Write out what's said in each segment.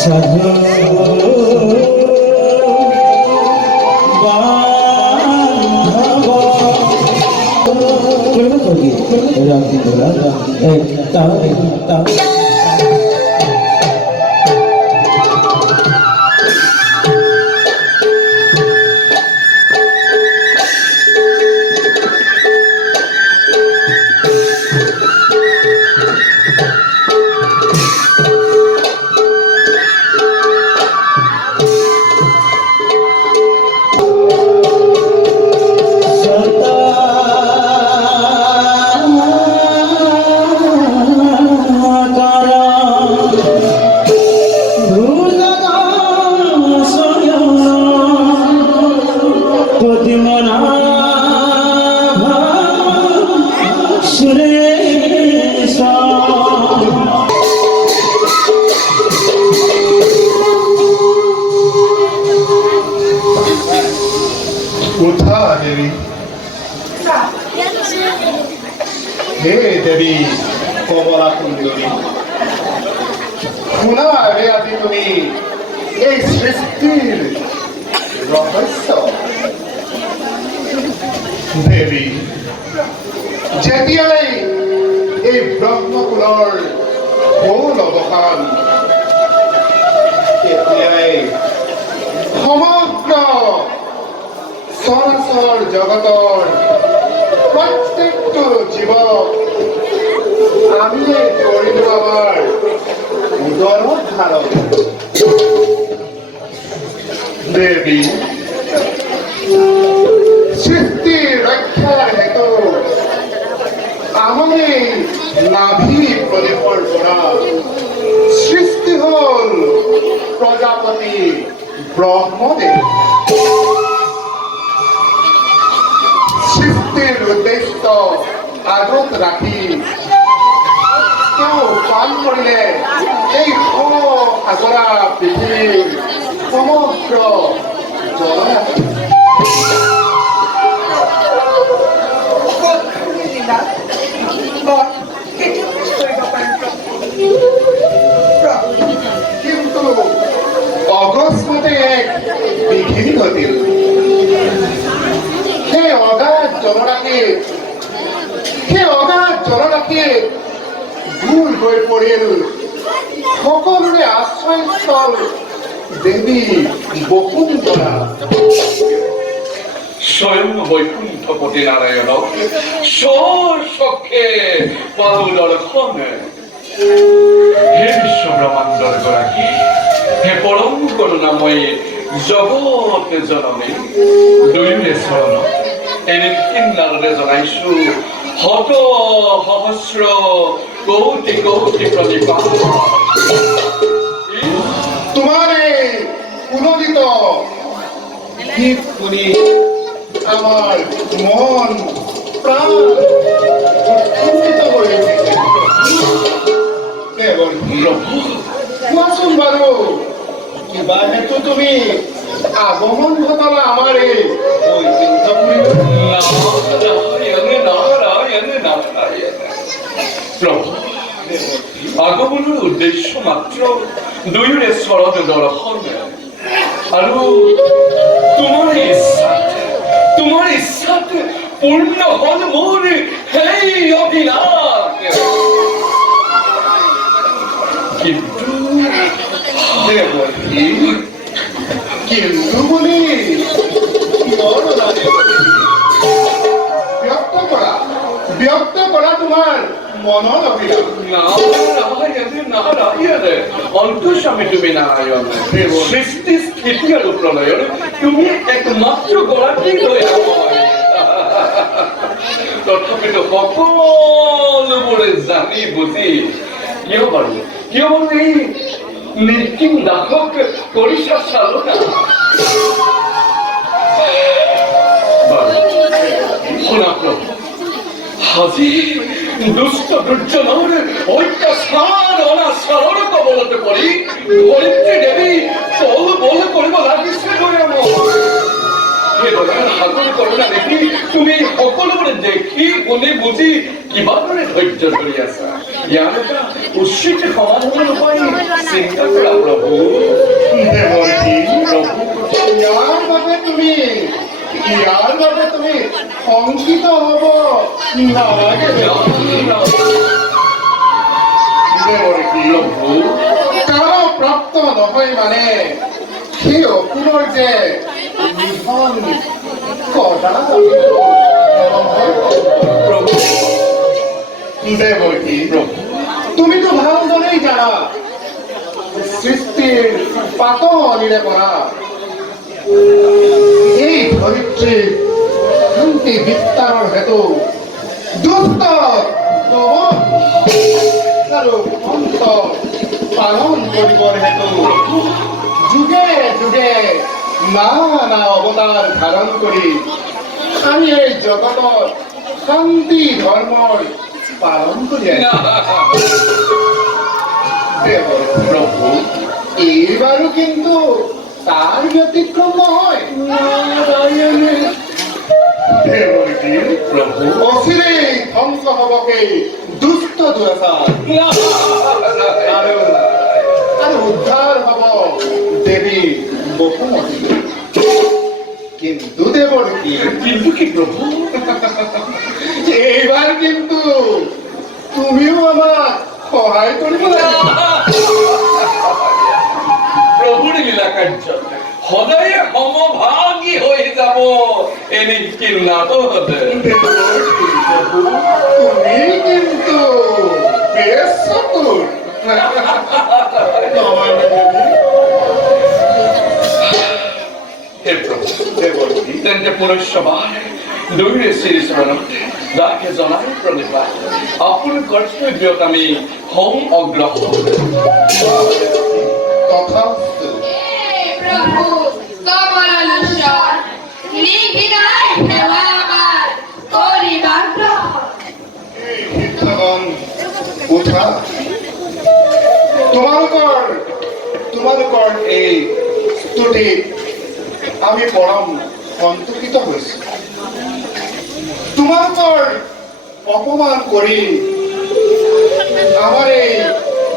সাধু हे देवी कमला सुंदरी শুনা হে আজি তুমি এই সৃষ্টিৰ ৰহস্য দেৱী যেতিয়াই এই ব্ৰহ্মকুলৰ মূল অৱসান তেতিয়াই সমগ্ৰ চৰাচৰ জগতৰ প্ৰত্যেকটো জীবক আমি কৰিল আমাৰ উদৰ ধাৰণ দেবী সৃষ্টি ৰক্ষাৰ হেতু আমি নাভি প্ৰদীপৰ পৰা সৃষ্টি হল প্ৰজাপতি ব্ৰহ্মদেব সৃষ্টিৰ উদ্দেশ্য আগত ৰাখি তেওঁ কাম কৰিলে এই সাগৰা পৃথিৱীৰ সমগ্ৰ জলৰাশি কিন্তু অকস্মাতে এক বিঘিনি ঘটিল সেই অগাধ জলৰাশিত ভুল হৈ পৰিল সকলোৰে আশ্ৰয়স্থল দেৱী বসুন্ধৰা স্বয়ং বৈকুণ্ঠপতি নাৰায়ণক স্বচক্ষে পালু দৰ্শন হে বিশ্বব্ৰহ্মাণ্ডৰ গৰাকী হে পৰম কৰুণাময়ী জগত জননী দুয়োৰে চৰণ এনে কিন্নাৰে জনাইছো শত সহস্ৰ কোটি কোটি প্ৰণিপাত তোমাৰ এই পুলকিত গীত শুনি আমাৰ মন প্ৰাণ উৎফুল্লিত হয়ে উঠেছে কোৱাচোন বাৰু কিবা হেতু তুমি আগমন ঘটালা আমাৰ এই বৈকুণ্ঠপুৰীত প্ৰভু আগমনেৰ উদ্দেশ্য মাত্ৰ দুয়োৰে চৰণ দৰ্শন আৰু তোমাৰ ইচ্ছাত পূৰ্ণ হল মোৰ সেই অভিলাষ কিন্তু বলি ব্যক্ত কৰা তোমাৰ মনৰ অভিলাষ অন্তঃস্বামী তুমি নাৰায়ণ সৃষ্টি স্থিতি আৰু প্ৰণয়ৰ তুমি একমাত্ৰ গৰাকী হৈ তথাপিতো সকলোবোৰে জানি বুজি কিয় বাৰু এই নিৰ্কিম দাসক কৰিছা চালনা শুনা প্ৰভু আজি দুষ্ট দুৰ্জনৰ অত্যাচাৰ অনাচাৰৰ কবলতে পৰি ধৰিত্ৰী দেৱী বল বল কৰিব লাগিছে সাগৰ কৰোণা দেখি তুমি সকলোবোৰে দেখি শুনি বুজি কিবা দৰে ধৈৰ্য ধৰি আছা ইয়াৰ এটা উচিত সমাধানৰ উপায় চিন্তা কৰা প্ৰভু ইয়াৰ বাবে তুমি শংকিত হ'ব নালাগে কাৰো প্ৰাপ্ত নহয় মানে সেই অসুৰৰ যে নিধন কটা দেৱকী তুমিতো ভালদৰেই জানা সৃষ্টিৰ পাতনিৰে পৰা এই ধৰিত্ৰীৰ শান্তি বিস্তাৰৰ হেতু দুষ্ট দমন আৰু অন্ত পালন কৰিবৰ হেতু যুগে যুগে নানা অৱতাৰ ধাৰণ কৰি আমি এই জগতৰ শান্তি ধৰ্মৰ পালন কৰি প্ৰভু এইবাৰো কিন্তু তাৰ ব্যতিক্ৰম নহয় প্ৰভু অচিৰেই ধ্বংস হবকে দুষ্ট দুৰাচাৰ আৰু উদ্ধাৰ হব দেৱী বসুমতী কিন্তু দেৱকী কিন্তু কি প্ৰভু এইবাৰ কিন্তু তুমিও আমাক সহায় কৰিব লাগিব প্ৰভুৰ লীলা কাৰ্য সদায় সমভাগী হৈ যাব এনে কিনাটো তুমি কিন্তু বেছ চতুৰ হে প্ৰভু তেন্তে পুনশ্চবাৰ দুয়োৰে শ্ৰীচৰণত যাকে জনাই প্ৰণিপাত আপোনাৰ কৰ্তব্যত আমি হম অগ্ৰসৰ তথাস্তু প্ৰভু কমলালোচন নিবিদায় সেবা আমাৰ কৰিবাৰ ভগৱান উঠা তোমালোকৰ এই স্তুতিত আমি পৰম সন্তুষ্ট হৈছো তোমালোকৰ অপমান কৰি আমাৰ এই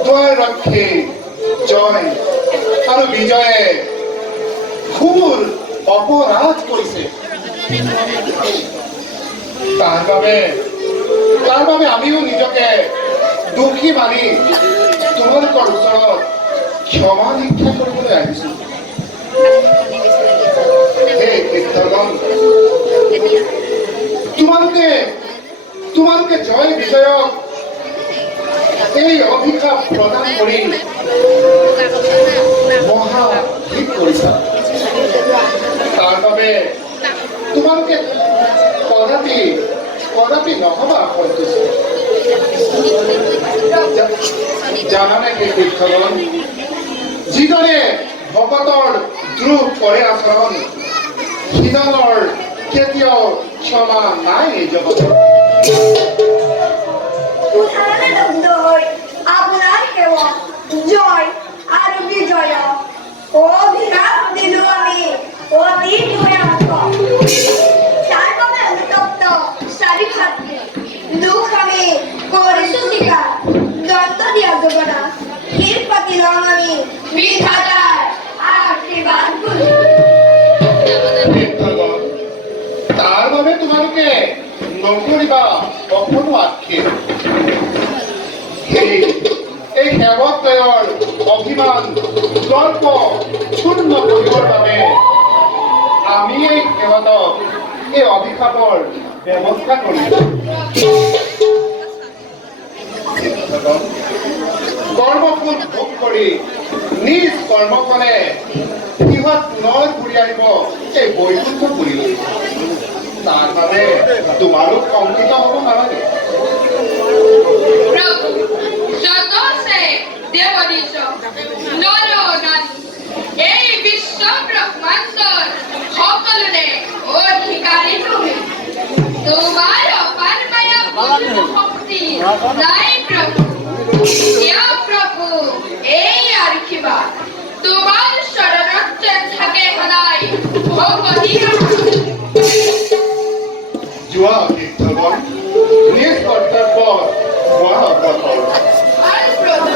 দুৱাৰ ৰক্ষী জয় আৰু বিজয়ে ঘোৰ অপৰাধ কৰিছে তাৰ বাবে আমিও নিজকে দোষী মানি তোমালোকৰ ওচৰত ক্ষমা ভিক্ষা কৰিবলৈ আহিছো হে কীৰ্তন তোমালোকে জয় বিজয়ক এই অভিশাপ প্ৰদান কৰি মহা হিত কৰিছা তাৰ বাবে তোমালোকে কদাপি নহবা সন্তুষ্ট জানানে কি কীৰ্তন যিদৰে ভকতৰ দ্ৰোহ কৰে আচৰণ সিজনৰ কেতিয়াও ক্ষমা নাই এই জগতত আপনার সেবা জয় আর বিজয় অভিশাপ দিল আমি অতি তার বাবে অনুতপ্ত সারি খাদ্যে দুঃখ আমি করেছি শিকার দন্ত দিয়া দেবনা ক্ষীর পাতিলাম আমি বিধাতার আশীর্বাদ করি তাৰ বাবে তোমালোকে নকৰিবা অকণো আক্ষেপ এই সেৱকদ্বয়ৰ অভিমান গল্প চূৰ্ণ কৰিবৰ বাবে আমি এই সেৱকক এই অভিশাপৰ ব্যৱস্থা কৰিছো কৰ্মফল ভোগ কৰি নিজ কৰ্মফলে সিহঁত পুনৰ ঘূৰি আহিব এই বৈকুণ্ঠ পুৰীলৈ তাৰ বাবে তোমাৰো শংকিত হ'ব নালাগে প্রভু যত সে দেবদীশ নর নারী এই বিশ্ব ব্রহ্মাণ্ডর সকলরে অধিকারী তুমি তোমার অপার মায়া শক্তি নাই প্রভু ইয়া প্রভু এই আর কিবা তোমার শরণার্থ থাকে সদায় ভগবতী যোৱা কীৰ্তন নিজ কৰ্তব্য হোৱা অগ্ৰসৰ আৰ প্ৰভু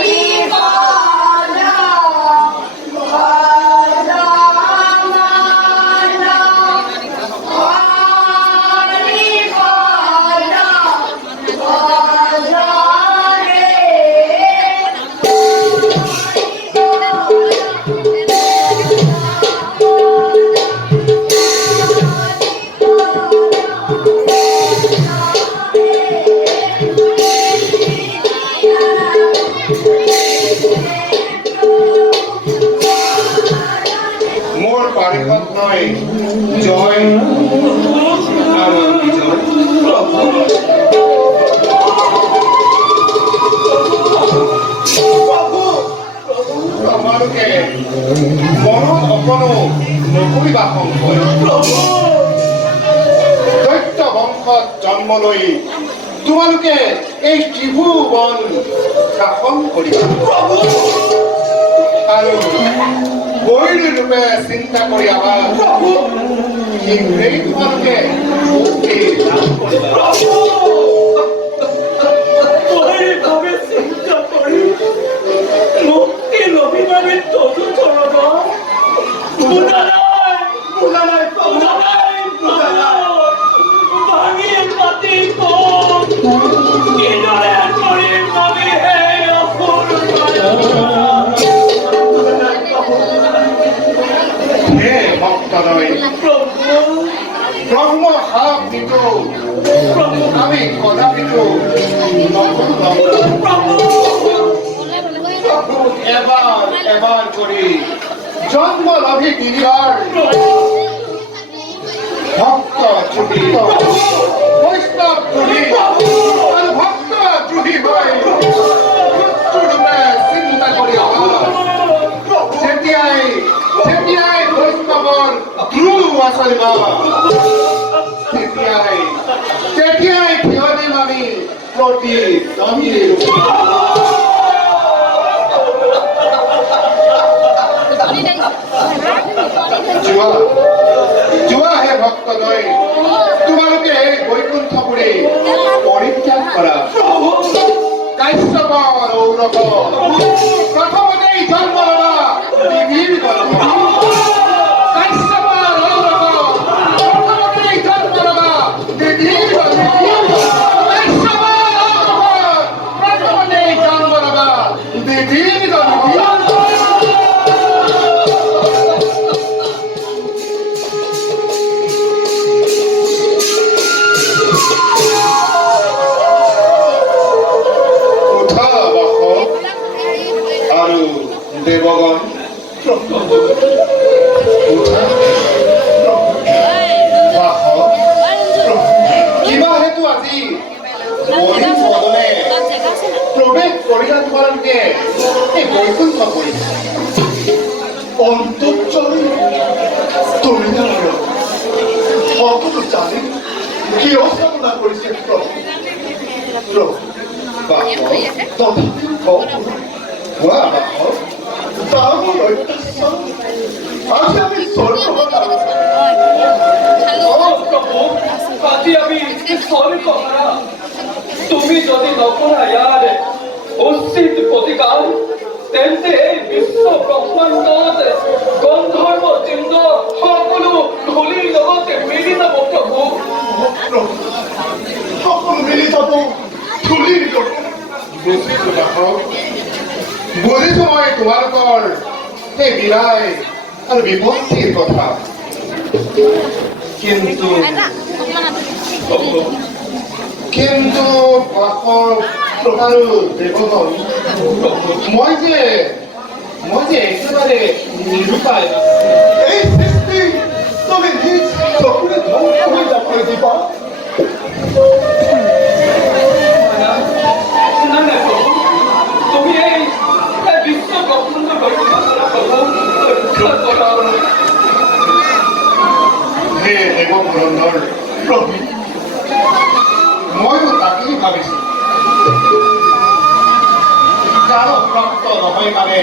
জীবন মই জয় আৰু বিজয় তোমালোকে মনত অকণো নকৰিবা সংশয় দৈত্য বংশত জন্ম লৈ তোমালোকে এই ত্ৰিভুৱন শাসন কৰিবা আৰু বৈৰী ৰূপে চিন্তা কৰি আমাৰ শীঘ্ৰেই তোমালোকে মুক্তি লাভ কৰিবা ব্রহ্ম সাপ দিতো আমি কদাপিতো এবার এবার করি জন্ম লাভি তিনিবার ভক্ত ত্রুটি বৈষ্ণব ত্রুটি আর ভক্ত ত্রুটি হয় রূপে চিন্তা করি যেতিয়াই যেতিয়াই বৈষ্ণৱৰ ধ্ৰুৱ আচৰিব তেতিয়াই থিয় দিম আমি প্ৰতি যোৱা হে ভক্তলৈ তোমালোকে বৈকুণ্ঠপুৰী পৰিত্যাগ কৰা কাশ্যপ ঔৰৱ প্ৰথমতেই জন্ম ল'বা দেৱীৰ গৰ্ভ কাশ্যপ ঔৰৱ প্ৰথমতেই জন্ম ল'বা দেৱীৰ গৰ্ভ কাশ্যপ ঔৰৱ প্ৰথমতেই জন্ম ল'বা দেৱীৰ গৰ্ভ দেবগণ কিবা হেতু আজি বদনে প্ৰবেশ কৰিলা তোমালোকে এই বৈকুণ্ঠ কৰি অন্তঃচৰি তুমি সকলো জানি কিয় সাধনা কৰিছে প্ৰভু তুমি যদি নকৰা ইয়াৰ উচিত প্ৰতিকাৰ তেন্তে এই বিশ্ব ব্ৰহ্মাণ্ডত গন্ধৰ্ব চিন্দ সকলো ধূলিৰ লগতে মিলি যাব প্ৰভু সকলো মিলি যাব ধূলিৰ বুজিছো মই তোমালোকৰ সেই বিৰাই আৰু বিপত্তিৰ কথা কিন্তু আৰু দেৱগণ মই যে একেবাৰে নিৰূপায় এই সৃষ্টি তুমি নিজ চকুৰে ধ্বংস হৈ যাবলৈ দিবা তুমি এই বিশ্ব ব্ৰহ্মাণ্ড হে দেৱপুৰন্দৰ প্ৰভু মইও তাকেই ভাবিছো কাৰো প্ৰাপ্ত নহয় মানে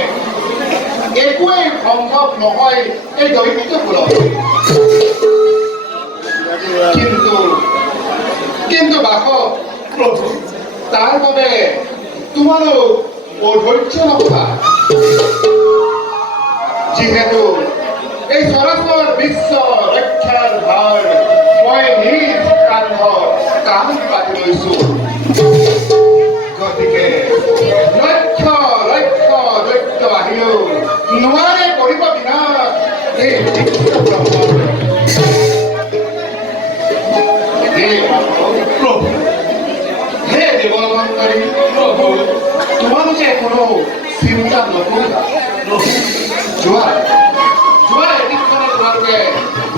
একোৱেই সম্ভৱ নহয় এই দৈত্যবোৰৰ কিন্তু বাস প্ৰভু তাৰ বাবে তোমালোক অধৈৰ্য নথকা যিহেতু এই চৰাচৰ বিশ্ব ৰক্ষাৰ ভাৰ মই নিজ কান্ধত কাম পাতি লৈছো গতিকে লক্ষ লক্ষ দৈত্য আহিলেও নোৱাৰে কৰিব বিনাশ এই বিশ্ব ব্ৰহ্মাণ্ড প্ৰভু হে দেৱমন্তৰী প্ৰভু তোমালোকে কোনো চিন্তা নকৰিবা যোৱা এদিন তোমালোকে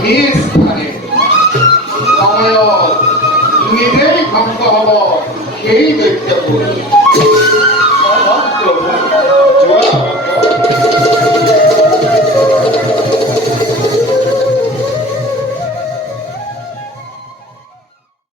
নিজ স্থানে সময়ত নিজেই ধ্বংস হ'ব সেই দৈত্যবোৰ